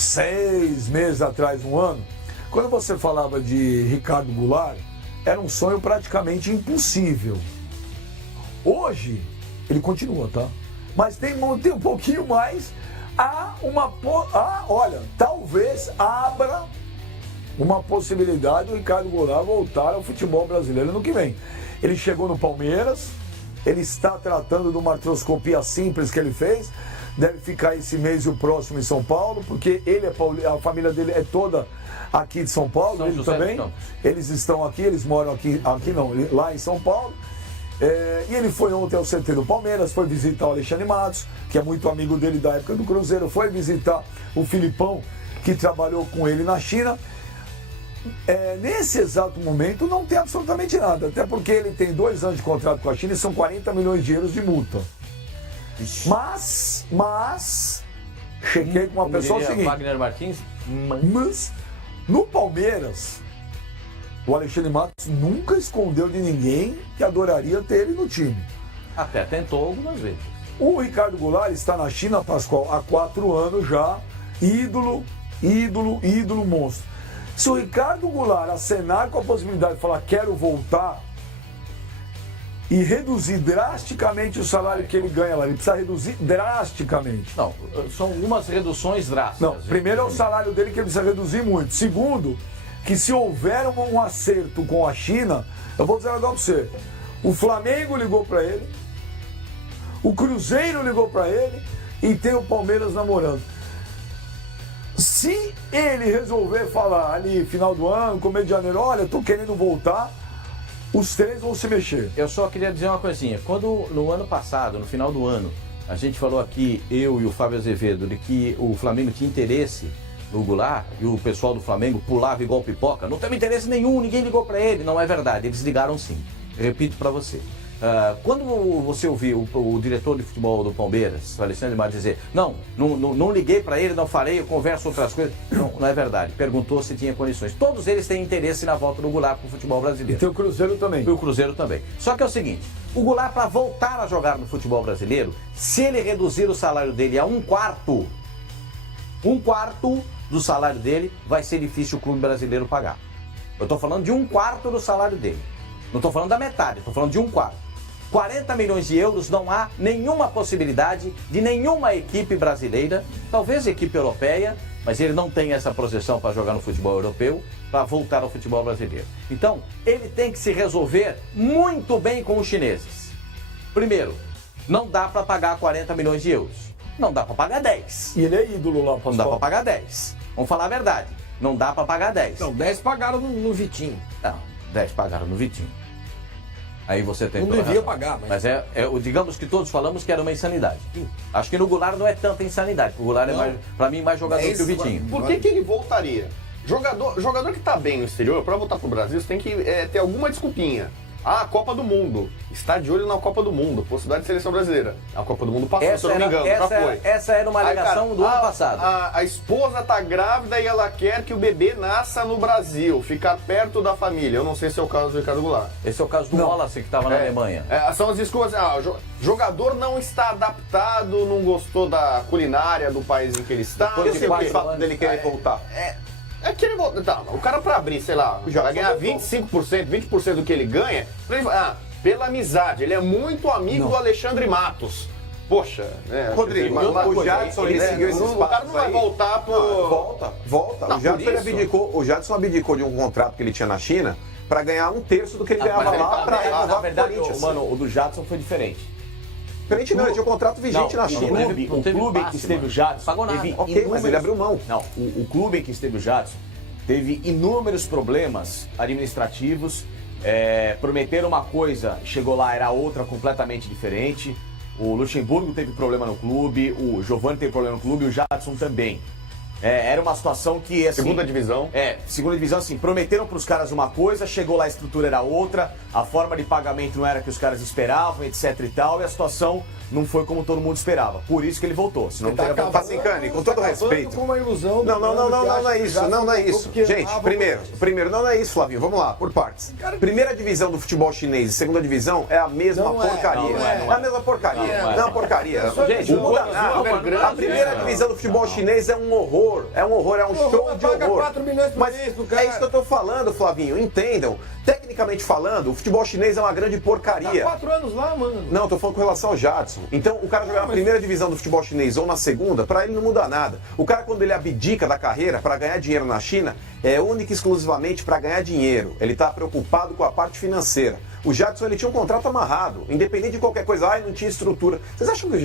6 meses atrás, um ano, quando você falava de Ricardo Goulart, era um sonho praticamente impossível. Hoje, ele continua, tá? Mas tem um pouquinho mais. Olha, talvez abra uma possibilidade do Ricardo Goulart voltar ao futebol brasileiro no que vem. Ele chegou no Palmeiras, ele está tratando de uma artroscopia simples que ele fez, deve ficar esse mês e o próximo em São Paulo, porque ele a família dele é toda aqui de São Paulo, ele também. Eles estão aqui, eles moram aqui não, lá em São Paulo. E ele foi ontem ao CT do Palmeiras, foi visitar o Alexandre Matos, que é muito amigo dele da época do Cruzeiro, foi visitar o Filipão, que trabalhou com ele na China. Nesse exato momento não tem absolutamente nada, até porque ele tem 2 anos de contrato com a China e são 40 milhões de euros de multa. Mas chequei com uma pessoa o seguinte, Wagner Martins, mas no Palmeiras o Alexandre Matos nunca escondeu de ninguém que adoraria ter ele no time. Até tentou algumas vezes. O Ricardo Goulart está na China, Pascoal, há 4 anos já, ídolo, monstro. Se o Ricardo Goulart acenar com a possibilidade de falar quero voltar e reduzir drasticamente o salário que ele ganha lá, ele precisa reduzir drasticamente. Não, são algumas reduções drásticas. Não, primeiro é o salário dele que ele precisa reduzir muito. Segundo, que se houver um acerto com a China, eu vou dizer um negócio pra você, o Flamengo ligou pra ele, o Cruzeiro ligou pra ele e tem o Palmeiras namorando. Se ele resolver falar ali final do ano, começo de janeiro, olha, tô querendo voltar, os 3 vão se mexer. Eu só queria dizer uma coisinha, quando no ano passado, no final do ano, a gente falou aqui, eu e o Fábio Azevedo, de que o Flamengo tinha interesse no Goulart e o pessoal do Flamengo pulava igual pipoca, não teve interesse nenhum, ninguém ligou para ele. Não é verdade, eles ligaram sim. Eu repito para você. Quando você ouviu o diretor de futebol do Palmeiras, o Alexandre Matos, dizer não liguei para ele, não falei, eu converso outras coisas. Não é verdade. Perguntou se tinha condições. Todos eles têm interesse na volta do Goulart para o futebol brasileiro. E tem o Cruzeiro também. E o Cruzeiro também. Só que é o seguinte, o Goulart, para voltar a jogar no futebol brasileiro, se ele reduzir o salário dele a 1/4 do salário dele, vai ser difícil o clube brasileiro pagar. Eu estou falando de 1/4 do salário dele. Não estou falando da metade, estou falando de 1/4. 40 milhões de euros, não há nenhuma possibilidade de nenhuma equipe brasileira, talvez equipe europeia, mas ele não tem essa projeção para jogar no futebol europeu, para voltar ao futebol brasileiro. Então, ele tem que se resolver muito bem com os chineses. Primeiro, não dá para pagar 40 milhões de euros. Não dá para pagar 10. E ele é ídolo lá, Pascoal. Não dá para pagar 10. Vamos falar a verdade. Não dá para pagar 10. Não, 10 pagaram no Vitinho. Não, 10 pagaram no Vitinho. Aí você tem não devia pagar, mas digamos que todos falamos que era uma insanidade. Acho que no Goulart não é tanta insanidade. O Goulart é, para mim, mais jogador que o Vitinho. Por que ele voltaria? Jogador que tá bem no exterior, para voltar pro Brasil, você tem que ter alguma desculpinha. A Copa do Mundo. Está de olho na Copa do Mundo. Possibilidade de seleção brasileira. A Copa do Mundo passou, se eu não me engano, já foi. Essa era uma alegação do ano passado. A esposa tá grávida e ela quer que o bebê nasça no Brasil, ficar perto da família. Eu não sei se é o caso do Ricardo Goulart. Esse é o caso do Wallace, que estava na Alemanha. São as desculpas. Jogador não está adaptado, não gostou da culinária do país em que ele está. Depois de 4 anos dele querer voltar. Que ele volta. Tá, o cara pra abrir, sei lá, vai ganhar 25%, 20% do que ele ganha, pela amizade. Ele é muito amigo do Alexandre Matos. Poxa, Rodrigo, o Jadson ele seguiu esse espaço. O cara não vai voltar pro. Volta. Não, O Jadson abdicou de um contrato que ele tinha na China para ganhar 1/3 do que ele ganhava lá para renovar na verdade, o Corinthians. o do Jadson foi diferente. Diferente não, ele tinha um contrato vigente na China. O clube em que esteve o Jadson teve inúmeros... mas ele abriu mão. Não, o clube em que esteve o Jadson teve inúmeros problemas administrativos. Prometeram uma coisa, chegou lá, era outra completamente diferente. O Luxemburgo teve problema no clube, o Giovani teve problema no clube e o Jadson também. Era uma situação que, assim... Segunda divisão. Segunda divisão, assim, prometeram para os caras uma coisa, chegou lá, a estrutura era outra, a forma de pagamento não era que os caras esperavam, etc e tal, e a situação não foi como todo mundo esperava. Por isso que ele voltou. Senão tá Facincani, com todo respeito. Com uma ilusão. Não é isso, não é isso. Gente, primeiro, não é isso, Flavinho, vamos lá, por partes. Primeira divisão do futebol chinês e segunda divisão é a mesma porcaria. É a mesma porcaria. Não, porcaria. Gente, não muda nada. A primeira divisão do futebol chinês é um horror. horror, é um show de paga horror. 4 milhões por Mas mês pro cara. é isso que eu tô falando, Flavinho, entendam. Tecnicamente falando, o futebol chinês é uma grande porcaria. Tá 4 anos lá, mano. Não, eu tô falando com relação ao Jadson. Então, o cara jogar na primeira divisão do futebol chinês ou na segunda, pra ele não muda nada. O cara, quando ele abdica da carreira pra ganhar dinheiro na China, é única e exclusivamente pra ganhar dinheiro. Ele tá preocupado com a parte financeira. O Jadson, ele tinha um contrato amarrado, independente de qualquer coisa. Ai, não tinha estrutura. Vocês acham que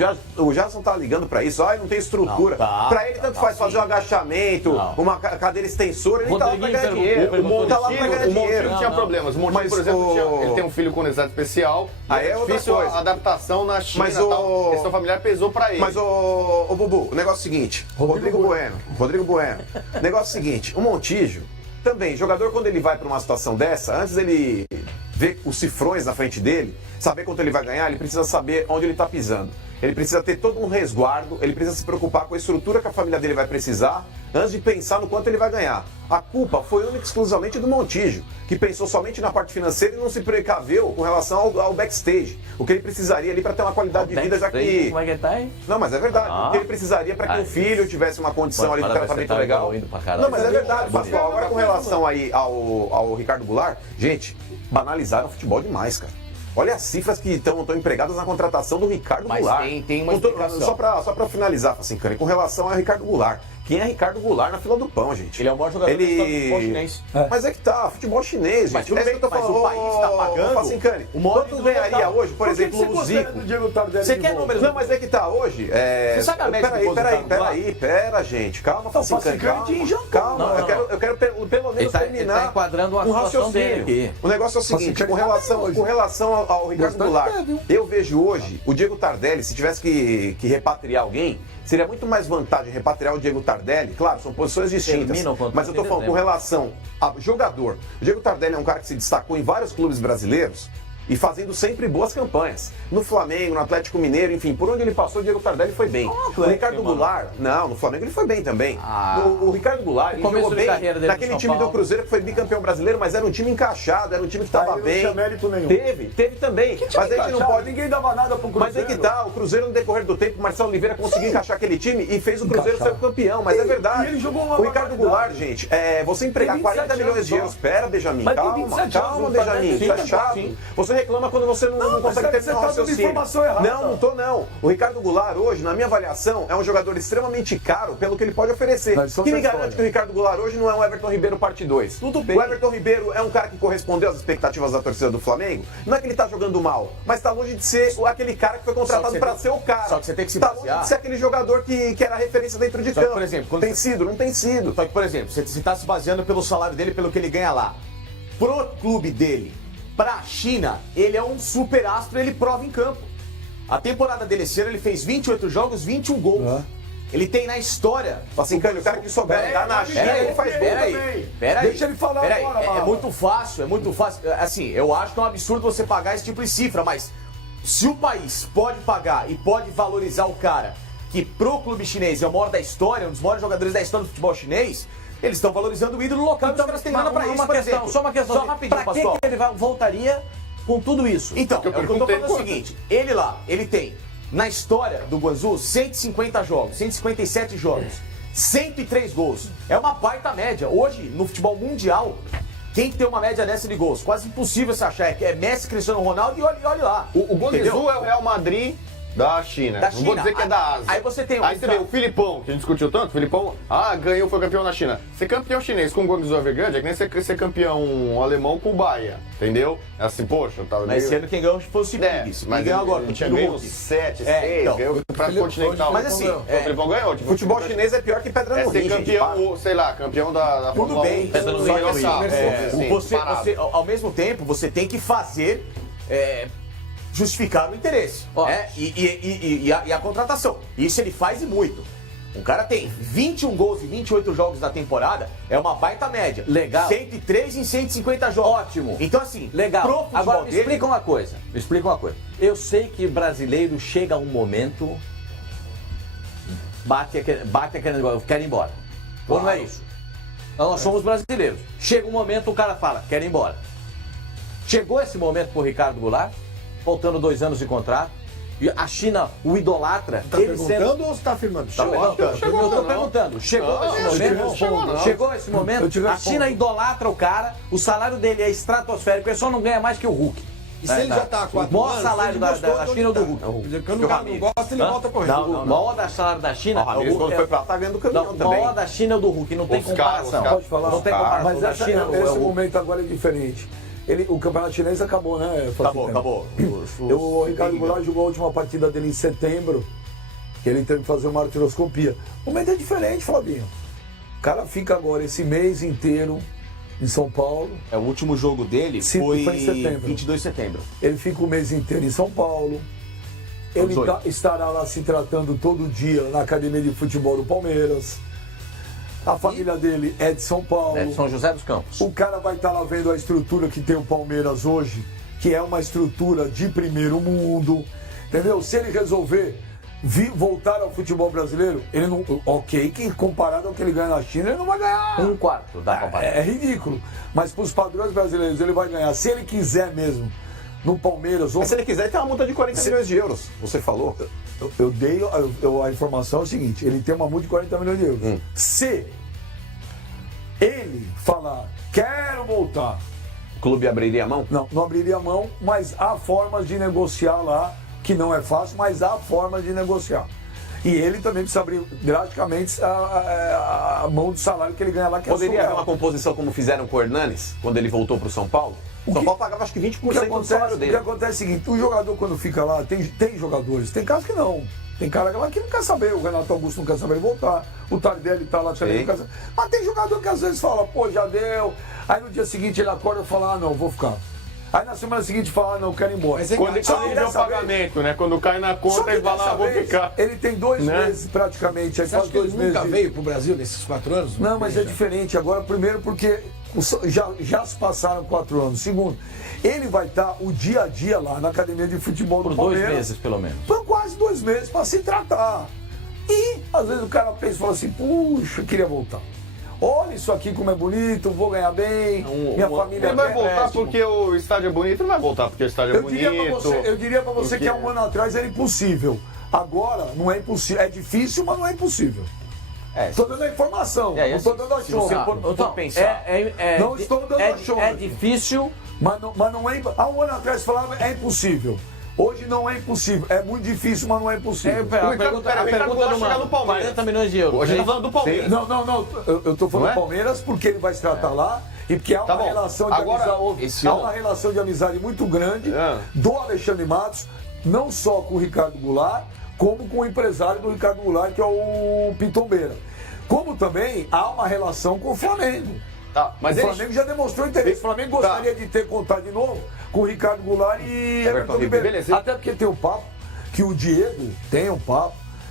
o Jadson tá ligando pra isso? Ai, não tem estrutura. Não, tá, pra ele, tanto faz fazer um agachamento, uma cadeira extensora, ele tá lá pra ganhar dinheiro. O Tá lá pra ganhar dinheiro. Montinho tinha problemas. O Montinho, por exemplo, ele tem um filho com necessidade especial. Aí é outra difícil coisa. a adaptação na China Mas e tal. A questão familiar pesou pra ele. Mas, ô Bubu, o negócio é o seguinte. Rodrigo Bueno. O negócio é o seguinte. O Montijo, também, jogador quando ele vai pra uma situação dessa, antes dele ver os cifrões na frente dele, saber quanto ele vai ganhar, ele precisa saber onde ele tá pisando. Ele precisa ter todo um resguardo, ele precisa se preocupar com a estrutura que a família dele vai precisar, antes de pensar no quanto ele vai ganhar. A culpa foi única e exclusivamente do Montijo, que pensou somente na parte financeira e não se precaveu com relação ao backstage. O que ele precisaria ali para ter uma qualidade de vida, já que... Como é que tá aí? Não, mas é verdade. O que ele precisaria para que o filho tivesse uma condição ali de tratamento legal. Não, mas é verdade, Pascoal. Agora, com relação aí ao Ricardo Goulart, gente, banalizaram o futebol demais, cara. Olha as cifras que estão empregadas na contratação do Ricardo Goulart. Tem uma explicação. Só pra finalizar, assim, cara, com relação ao Ricardo Goulart. Quem é Ricardo Goulart na fila do pão, gente? Ele é o maior jogador do futebol chinês. Mas é que tá, futebol chinês, Mas gente. tudo É isso bem, que eu tô mas falando. o país tá pagando. Facincani, O maior quanto ídolo ganharia da- hoje, por exemplo, o Zico? Você quer números? Não, mas é que tá hoje. Você sabe a média do Pera, gente. Calma, Facincani. Calma. Eu quero pelo menos Ele tá terminar enquadrando uma um situação dele raciocínio. aqui. O negócio é o seguinte, Facincani com relação ao Ricardo Goulart, eu vejo hoje o Diego Tardelli, se tivesse que repatriar alguém, seria muito mais vantagem repatriar o Diego Tardelli. Claro, são posições distintas. Termina o contrato Mas eu tô em falando com dezembro. relação a jogador. O Diego Tardelli é um cara que se destacou em vários clubes brasileiros e fazendo sempre boas campanhas. No Flamengo, no Atlético Mineiro, enfim, por onde ele passou, o Diego Tardelli foi bem. O Ricardo Goulart, não, no Flamengo ele foi bem também. O Ricardo Goulart, ele começo jogou de bem carreira dele naquele no São time do Paulo. Cruzeiro que foi bicampeão brasileiro, mas era um time encaixado, era um time que estava Aí não bem. tinha mérito nenhum. Teve também. Mas a gente não pode. Ninguém dava nada pro Cruzeiro. Mas é que tá, o Cruzeiro no decorrer do tempo, o Marcelo Oliveira conseguiu encaixar aquele time e fez o Cruzeiro ser campeão, mas é verdade. e ele jogou uma O Ricardo barbaridade. Goulart, gente, você empregar Tem 40 27 milhões de anos euros, só. espera, Benjamin, Mas tem calma, 27 calma, anos, Benjamin, sim, tá sim, chato. sim. Você reclama quando você não mas consegue é que terminar você o tá dando raciocínio. informação errada. Não, não tô não. O Ricardo Goulart hoje, na minha avaliação, é um jogador extremamente caro pelo que ele pode oferecer. Não, isso é Que me outra garante história. que o Ricardo Goulart hoje não é um Everton Ribeiro parte 2. Tudo bem. O Everton Ribeiro é um cara que correspondeu às expectativas da torcida do Flamengo. Não é que ele tá jogando mal, mas tá longe de ser aquele cara que foi contratado você pra tem- ser o cara. só que você tem que se tá basear- longe de ser aquele jogador que era referência dentro de Só que, campo. por exemplo, quando tem você- sido, não tem sido. Só que, por exemplo, você está se baseando pelo salário dele, pelo que ele ganha lá. Pro clube dele, pra China, ele é um super astro, ele prova em campo. A temporada dele esse ano, ele fez 28 jogos, 21 gols. Ele tem na história... Assim, cara, o cara que souber andar na China, ele faz gol também. Peraí. Deixa ele falar Peraí, agora, é Marlon. muito fácil, é muito fácil. Assim, eu acho que é um absurdo você pagar esse tipo de cifra, mas se o país pode pagar e pode valorizar o cara que pro clube chinês é o maior da história, um dos maiores jogadores da história do futebol chinês, eles estão valorizando o ídolo local e os caras têm grana pra isso, por exemplo. Só uma questão. Só rapidinho, Pra que Pascoal. ele voltaria com tudo isso? Então, eu é o que eu tô perguntei falando é o quanto. seguinte, ele lá, ele tem, na história do Guangzhou, 150 jogos, 157 jogos, 103 gols. É uma baita média. Hoje, no futebol mundial, quem tem uma média dessa de gols? Quase impossível você achar. É Messi, Cristiano Ronaldo e olha lá. O Entendeu? Guangzhou é o Real Madrid da China. Da Não vou China. dizer que é da Ásia. Aí você tem Aí você vê o Filipão, que a gente discutiu tanto. O Filipão, ganhou, foi campeão na China. Ser campeão chinês com o Guangzhou Evergrande é que nem ser campeão alemão com o Bahia. Entendeu? É assim, poxa, eu tava Mas esse ano quem ganhou foi o Cipigues. mas Quem ganhou agora? ele tinha do ganho Hulk. 7, 6, então, ganhou pra Continental. mas assim, o Filipão ganhou. Tipo, Futebol chinês é pior que pedra é no ser rim, gente. campeão, ou, sei lá, campeão da Tudo Fórmula bem, 1, pedra no só rim, que assim, assim, você, parado. ao mesmo tempo, você tem que fazer justificar o interesse. Ó. E a contratação. Isso ele faz e muito. Um cara tem 21 gols e 28 jogos na temporada, é uma baita média. Legal. 103 em 150 jogos. Ótimo. Então, assim, Legal. pro futebol Agora me dele, explica uma coisa. Me explica uma coisa. Eu sei que brasileiro chega a um momento, bate aquele negócio, quero ir embora. Ou não é isso? Nós somos brasileiros. Chega um momento, o cara fala, quero ir embora. Chegou esse momento pro Ricardo Goulart, faltando 2 anos de contrato, e a China o idolatra. Tá perguntando ou você tá afirmando? Tá perguntando. chegou, Eu tô não. perguntando. Chegou esse momento? Chegou esse Eu momento? te A respondo. China idolatra o cara, o salário dele é estratosférico, ele só não ganha mais que o Hulk. E se ele já tá há 4 O maior anos, salário ele da gostou de onde China é o do tá. Hulk. Quer dizer, quando o cara não gosta, ele volta correndo. O maior salário da China. O Ramires, quando foi pra lá, tá ganhando caminhão Não, o também. maior da China é o do Hulk, não tem Oscar, comparação. Oscar. Pode falar? Não tem comparação. Mas da essa, China é o esse Hulk. momento agora é diferente. O campeonato chinês acabou, né? Fábio? Acabou. O Ricardo Goulart jogou a última partida dele em setembro, que ele teve que fazer uma artroscopia. O momento é diferente, Flavinho. O cara fica agora esse mês inteiro em São Paulo. É, o último jogo dele Sim, foi foi em setembro. 22 de setembro. Ele fica o mês inteiro em São Paulo. Ele 18. estará lá se tratando todo dia na academia de futebol do Palmeiras. A família dele é de São Paulo. É de São José dos Campos. O cara vai estar lá vendo a estrutura que tem o Palmeiras hoje, que é uma estrutura de primeiro mundo. Entendeu? Se ele resolver voltar ao futebol brasileiro, ele não. Ok, que comparado ao que ele ganha na China, ele não vai ganhar. Um quarto da Copa. É ridículo. Mas para os padrões brasileiros, ele vai ganhar. Se ele quiser mesmo, no Palmeiras. Ou... Mas se ele quiser, ele tem uma multa de 40 milhões de euros. Você falou. Eu dei a informação é o seguinte: ele tem uma multa de 40 milhões de euros. Se ele falar, quero voltar, O clube abriria a mão? não abriria a mão, mas há formas de negociar lá, que não é fácil, mas há formas de negociar. E ele também precisa abrir drasticamente a mão do salário que ele ganha lá, que Poderia é haver uma surreal. composição como fizeram com o Hernanes, quando ele voltou pro São Paulo? São Paulo pagava acho que 20% do salário O que dele. acontece é o seguinte, o jogador quando fica lá, tem jogadores, tem casos que não. Tem cara lá que não quer saber, o Renato Augusto não quer saber voltar, o Tardelli tá lá também, não quer saber. Mas tem jogador que às vezes fala, pô, já deu. Aí no dia seguinte ele acorda e fala, ah, não, vou ficar. Aí na semana seguinte fala, ah, não, quero ir embora. Mas é Quando Só ele vê dessa o pagamento, né? Quando cai na Só conta, que ele vai lá, dessa vou vez, ficar. ele tem 2 Né? meses praticamente, aí Você acha quase que ele 2 meses. nunca veio pro Brasil nesses 4 anos? Não, mas é Já. diferente agora, primeiro porque já se passaram 4 anos. Segundo, ele vai estar o dia a dia lá na academia de futebol Por do 2 Palmeiras. meses, pelo menos. Por quase 2 meses para se tratar. E às vezes o cara pensa e fala assim, puxa, eu queria voltar. Olha isso aqui como é bonito, vou ganhar bem, minha família Ele vai quer. voltar porque o estádio é bonito, não vai voltar porque o estádio é Eu diria pra você que há um Porque- ano atrás era impossível. Agora não é impossível. É difícil, mas não é impossível. Estou dando a informação, não estou dando a se show. você for Então, pensar. Não estou dando a show. É difícil. Mas não é. Há um ano atrás falava é impossível. Hoje não é impossível. É muito difícil, mas não é impossível. A Ricardo- pergunta pera, o Ricardo é Goulart numa chega no Palmeiras. 40 milhões de euros. A gente tá falando do Palmeiras. Não. Eu tô falando Não é? do Palmeiras porque ele vai se tratar lá e porque há Tá uma bom. relação de Agora, amizade. esse Há ano- uma relação de amizade muito grande É. do Alexandre Matos, não só com o Ricardo Goulart, como com o empresário do Ricardo Goulart, que é o Pitombeira. Como também há uma relação com o Flamengo. Tá, mas o ele... Flamengo já demonstrou interesse. O Flamengo gostaria de ter contato de novo com o Ricardo Goulart e Everton Ribeiro. beleza. Até porque tem um papo que o Diego,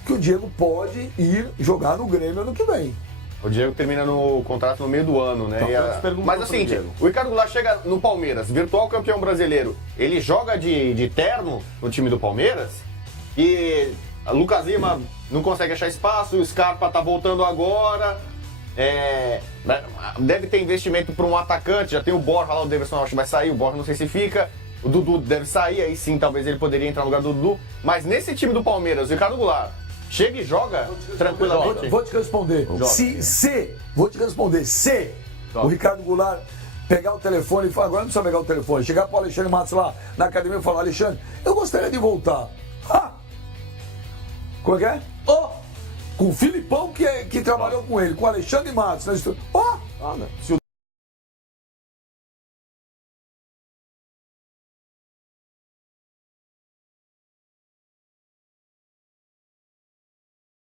que o Diego pode ir jogar no Grêmio ano que vem. O Diego termina no contrato no meio do ano, né? Mas é o seguinte, o Ricardo Goulart chega no Palmeiras, virtual campeão brasileiro. Ele joga de terno no time do Palmeiras e a Lucas Lima não consegue achar espaço, o Scarpa tá voltando agora. Deve ter investimento para um atacante, já tem o Borja lá, o Davidson acho que vai sair, o Borja não sei se fica. O Dudu deve sair, aí sim, talvez ele poderia entrar no lugar do Dudu. Mas nesse time do Palmeiras, o Ricardo Goulart chega e joga tranquilamente. Vou te responder. Vou te responder. Se o Ricardo Goulart pegar o telefone e falar, agora não precisa pegar o telefone, chegar para o Alexandre Matos lá na academia e falar, Alexandre, eu gostaria de voltar. Como é que é? Com o Filipão que trabalhou com ele, com o Alexandre Matos. Né? Se o